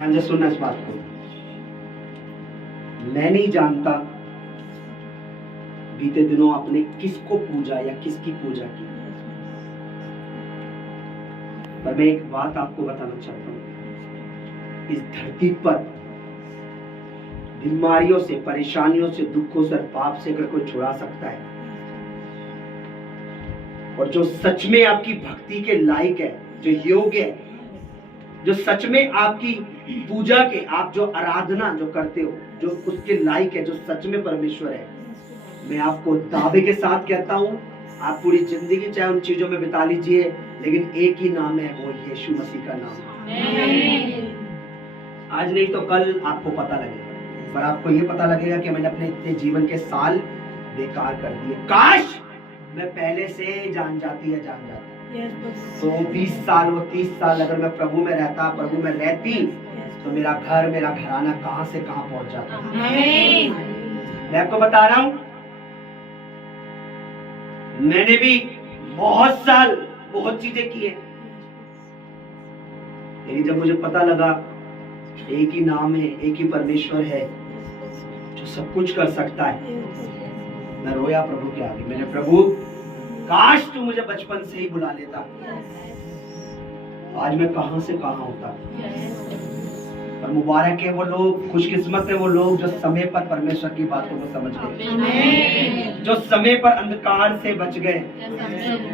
ध्यान से सुनना इस बात को। मैं नहीं जानता बीते दिनों आपने किसको पूजा या किसकी पूजा की, पर मैं एक बात आपको बताना चाहता हूं। इस धरती पर बीमारियों से, परेशानियों से, दुखों से, पाप से अगर कोई छुड़ा सकता है और जो सच में आपकी भक्ति के लायक है, जो योग्य है, जो सच में आपकी पूजा के, आप जो आराधना जो करते हो, जो उसके लायक है, जो सच में परमेश्वर है, मैं आपको दावे के साथ कहता हूं, आप पूरी जिंदगी चाहे उन चीजों में बिता लीजिए, लेकिन एक ही नाम है, वो यीशु मसीह का नाम है। आज नहीं तो कल आपको पता लगेगा, पर आपको ये पता लगेगा कि मैंने अपने इतने जीवन के साल बेकार कर दिए। काश मैं पहले से जान जाती है, जान जाता तो 20 साल, वो 30 साल अगर मैं प्रभु में रहता, प्रभु में रहती, तो मेरा घर, मेरा घराना कहां से कहां पहुंच जाता। मैं आपको बता रहा हूं, मैंने भी बहुत साल बहुत चीजें की है, लेकिन जब मुझे पता लगा एक ही नाम है, एक ही परमेश्वर है जो सब कुछ कर सकता है, मैं रोया प्रभु के आगे। मैंने, प्रभु काश तू मुझे बचपन से ही बुला लेता, आज मैं कहां से कहां होता। और मुबारक है वो लोग, खुशकिस्मत है वो लोग जो समय पर परमेश्वर की बातों को समझ गए, जो समय पर अंधकार से बच गए,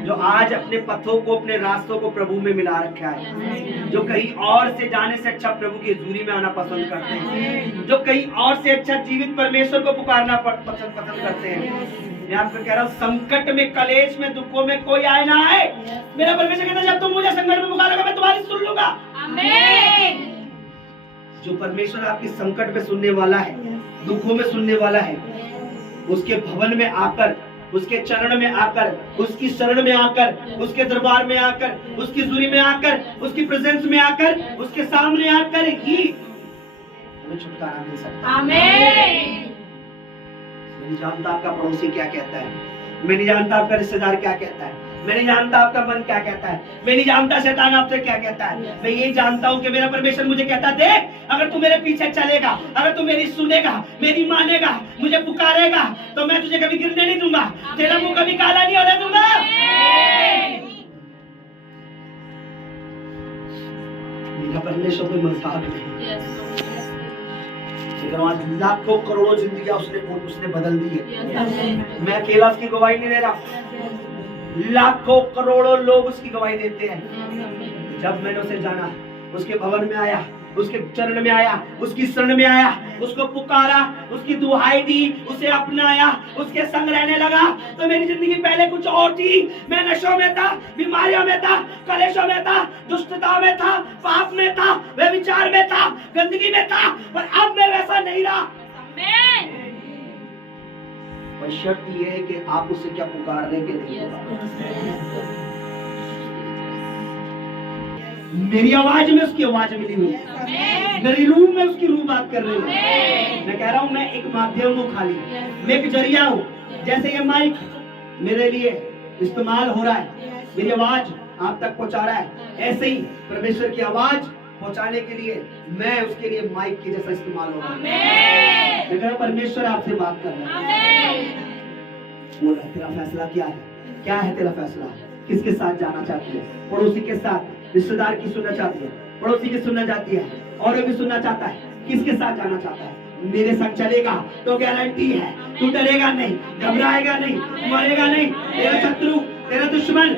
जो आज अपने पथों को, अपने रास्तों को प्रभु में मिला रखा है, जो कहीं और से जाने से अच्छा प्रभु की हजूरी में आना पसंद करते हैं, जो कहीं और से अच्छा जीवित परमेश्वर को पुकारना पसंद करते हैं। मैं आपको कह रहा हूँ, संकट में, कलेश में, दुखों में कोई आए ना आए, मेरा परमेश्वर कहता है जब तुम मुझे संकट में पुकारोगे मैं तुम्हारी सुन लूंगा। आमीन। जो परमेश्वर आपके संकट में सुनने वाला है, दुखों में सुनने वाला है, उसके भवन में आकर, उसके चरण में आकर, उसकी शरण में आकर, उसके दरबार में आकर, उसकी जुरी में आकर, उसकी प्रेजेंस में आकर, उसके सामने आकर ही हमें छुटकारा मिल सकता है। आमीन। मैं नहीं जानता आपका पड़ोसी क्या कहता है, मैं नहीं जानता आपका रिश्तेदार क्या कहता है, मैं नहीं जानता आपका मन क्या कहता है, मैं नहीं जानता शैतान आपसे क्या कहता है। मैं ये जानता हूँ कि मेरा परमेश्वर मुझे कहता है, देख अगर तू मेरे पीछे चलेगा, अगर तू मेरी सुनेगा, मेरी मानेगा, मुझे पुकारेगा, तो मैं तुझे कभी गिरने नहीं दूंगा, तेरा मुंह कभी काला नहीं होने दूंगा। मेरा परमेश्वर कोई मजाक नहीं, आज लाखों करोड़ों जिंदगियां उसने बदल दी है। मैं अकेला उसकी गवाही नहीं दे रहा, लाखों करोड़ों लोग उसकी गवाही देते हैं। जब मैंने उसे जाना, उसके भवन में आया, उसके चरण में आया, उसकी शरण में आया, उसको पुकारा, उसकी दुहाई दी, उसे अपनाया, उसके संग रहने लगा, तो मेरी जिंदगी पहले कुछ और थी। मैं नशों में था, बीमारियों में था, कलेशों में था, दुष्टता में था, पाप में था, व्यभिचार में था, गंदगी में था, पर अब मैं वैसा नहीं रहा। पर शर्त यह है कि आप उसे क्या पुकार रहे कि नहीं पुकार। मेरी आवाज में उसकी आवाज मिली हुई है, मेरी रूह में उसकी रूह बात कर रही है। मैं कह रहा हूं, मैं एक माध्यम हूं, खाली मैं एक जरिया हूं। जैसे ये माइक मेरे लिए इस्तेमाल हो रहा है, मेरी आवाज आप तक पहुंचा रहा है, ऐसे ही परमेश्वर की आवाज पहुंचाने के लिए मैं उसके लिए माइक की जैसा इस्तेमाल हो रहा है। मैं कह रहा हूं, परमेश्वर आपसे बात कर रहा है। बोल, तेरा फैसला क्या है? क्या है तेरा फैसला? किसके साथ जाना चाहती है? पड़ोसी के साथ, रिश्तेदार की सुनना चाहती है, पड़ोसी की सुनना चाहती है, और भी सुनना चाहता है, किसके साथ जाना चाहता है? मेरे साथ चलेगा तो गारंटी है तू डरेगा नहीं, घबराएगा नहीं, मरेगा नहीं। तेरा शत्रु, तेरा दुश्मन,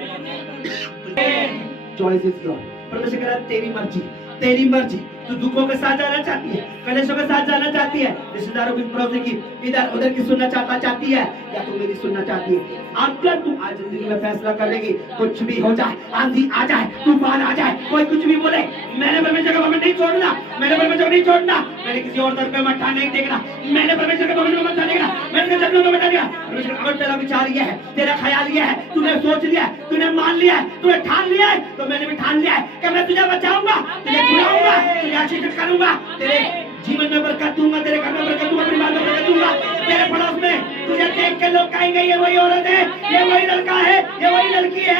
चॉइस इज योर। परमेश्वर कह रहा है, तेरी मर्जी, तेरी मर्जी। तू दुखों के साथ जाना चाहती है, कलेशों के साथ जाना चाहती है, रिश्तेदारों की, पड़ोसी की, इधर उधर की सुनना चाहती है, या तू मेरी सुनना चाहती है? अगर तू आज जिंदगी में फैसला कर लेगी, कुछ भी हो जाए, आंधी आ जाए, तूफान आ जाए, कोई कुछ भी बोले, मैंने परमेश्वर का भवन नहीं छोड़ना, मैंने परमेश्वर नहीं छोड़ना, मैंने किसी और तरफ पे मत्था नहीं टेकना, मैंने परमेश्वर के भवन में मत्था टेकना, मैंने उसके चरणों में मत्था टेकना। अगर तेरा विचार यह है, तेरा ख्याल यह है, तूने सोच लिया है, तूने मान लिया है, तूने ठान लिया है, तो मैंने भी ठान लिया है कि मैं तुझे बचाऊंगा, तुझे छुड़ाऊंगा, तुझे आशीर्वाद करूंगा, तेरे जीवन में बरकत दूंगा, तेरे घर में बरकत दूंगा, परिवार में बरकत दूंगा, तेरे पड़ोस में तुझे देख के लोग कहेंगे ये वही औरत है, ये वही लड़का है, ये वही लड़की है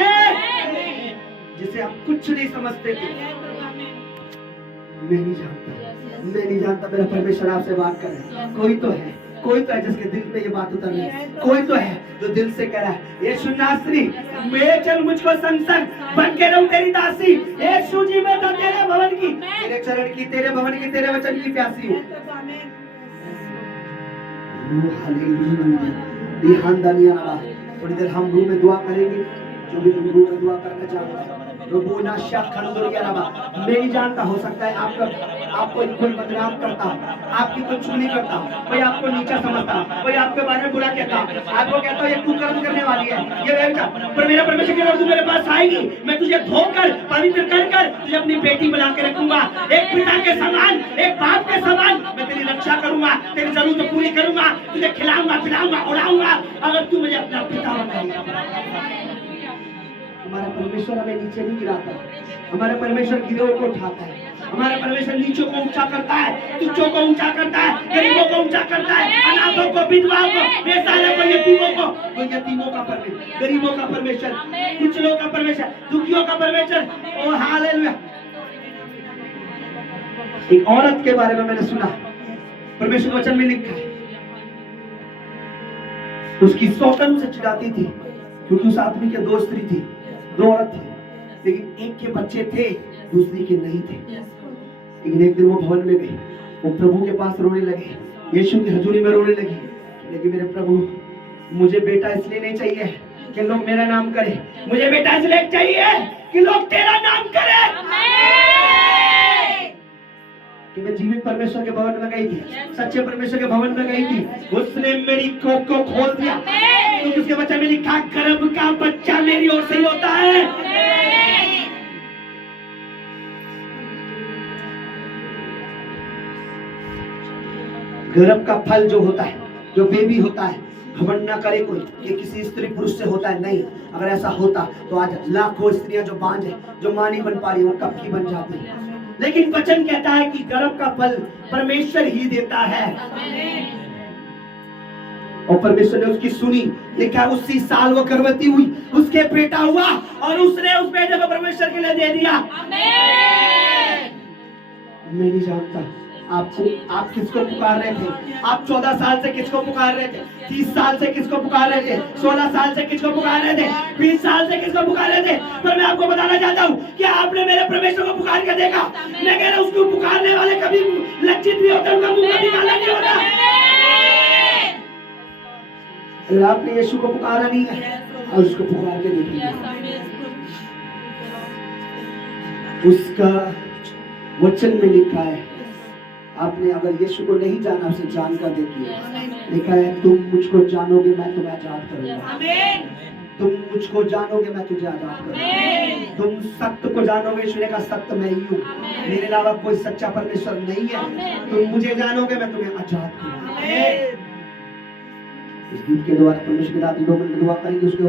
जिसे आप कुछ नहीं समझते थे। मैं नहीं जानता मेरा परमेश्वर आपसे बात कर रहा है। कोई तो है जिसके दिल में ये बात उतर रही है। कोई तो है जो दिल से कह रहा है, यीशु नासरी मैं चल मुझको संग बन के रहूं तेरी दासी। यीशु जी मैं तो तेरे भवन की, तेरे चरण की, तेरे भवन की, तेरे वचन की प्यासी हूं। हालेलुया। थोड़ी देर हम रूम में दुआ करेंगे। जो भी तुम रूम में दुआ करना चाहते हैं, मैं नहीं जानता, हो सकता है आपको कोई बदनाम करता, आपकी कोई चुगली करता, कोई आपको नीचा समझता, कोई आपके बारे में बुरा कहता, आपको कहता ये कुकर्म करने वाली है, ये पर मेरा परमेश्वर कहता तू मेरे पास आएगी, मैं तुझे धोकर पवित्र कर तुझे अपनी बेटी बना के रखूंगा। एक पिता के समान, एक बाप के समान मैं तेरी रक्षा करूंगा, तेरी जरूरत पूरी करूंगा, तुझे खिलाऊंगा, पिलाऊंगा, उड़ाऊंगा अगर तू मुझे अपना पिता बनाएगा। हमारा परमेश्वर हमें नीचे नहीं गिराता, हमारा परमेश्वर गिरोह को उठाता है, हमारा परमेश्वर नीचों को ऊंचा करता है, तुच्छों को ऊंचा करता है, गरीबों को ऊंचा करता है, अनाथों को, विधवाओं को, बेसहारा को, यतीमों का परमेश्वर, गरीबों का परमेश्वर, कुचलों का परमेश्वर, दुखियों का परमेश्वर। ओ हालेलुया। एक औरत के बारे में मैंने सुना, परमेश्वर वचन में लिखा है, उसकी सौतन से चिढ़ाती थी क्योंकि उस आदमी के दो स्त्री थी, दो औरत थी, लेकिन एक के बच्चे थे, दूसरी के नहीं थे। लेकिन एक दिन वो भवन में गई, वो प्रभु के पास रोने लगे, यीशु की हजूरी में रोने लगी, लेकिन मेरे प्रभु मुझे बेटा इसलिए नहीं चाहिए कि लोग मेरा नाम करें, मुझे बेटा इसलिए चाहिए कि लोग तेरा नाम करें। कि मैं जीवित परमेश्वर के भवन में गई थी, सच्चे परमेश्वर के भवन में गई थी, उसने मेरी कोख को खोल दिया, तो उसके बच्चे में लिखा गर्भ का बच्चा मेरी ओर से ही होता है। गर्भ का फल जो होता है, जो बेबी होता है, घमंड ना करे कोई कि किसी स्त्री पुरुष से होता है, नहीं। अगर ऐसा होता तो आज लाखों स्त्रियां जो बांझ है, जो मां नहीं बन पा रही, वो कब की बन जाती है। लेकिन वचन कहता है कि गर्भ का फल परमेश्वर ही देता है, और परमेश्वर ने उसकी सुनी। लिखा उसी साल वो गर्भवती हुई, उसके बेटा हुआ, और उसने उस बेटे को परमेश्वर के लिए दे दिया। मैं नहीं जानता आप किसको पुकार रहे थे, आप 14 साल से किसको पुकार रहे थे, 30 साल से किसको पुकार रहे थे, 16 साल से किसको पुकार रहे थे, 20 साल से किसको पुकार रहे थे, पर मैं आपको बताना चाहता हूँ कि आपने मेरे परमेश्वर को पुकार के देखा। मैं कह रहा हूँ उसको पुकारने वाले कभी लज्जित नहीं होते, उनका मुंह कभी काला नहीं होता। अगर आपने यीशु को पुकारा नहीं है और उसको पुकार के देखिए, उसका वचन में लिखा है, आपने अगर यीशु को नहीं जाना उसे जानकर देखिए। लिखा है तुम मुझको जानोगे मैं तुम्हें आजाद करूंगा। तुम मुझको जानोगे मैं तुझे आजाद करूंगा। तुम सत्य को जानोगे, यीशु ने कहा सत्य मैं ही हूँ, मेरे अलावा कोई सच्चा परमेश्वर नहीं है। तुम मुझे जानोगे मैं तुम्हें आजाद करूंगा। इस गीत के द्वारा परमेश्वर की दाती 2 मिनट दुआ करेंगे, उसके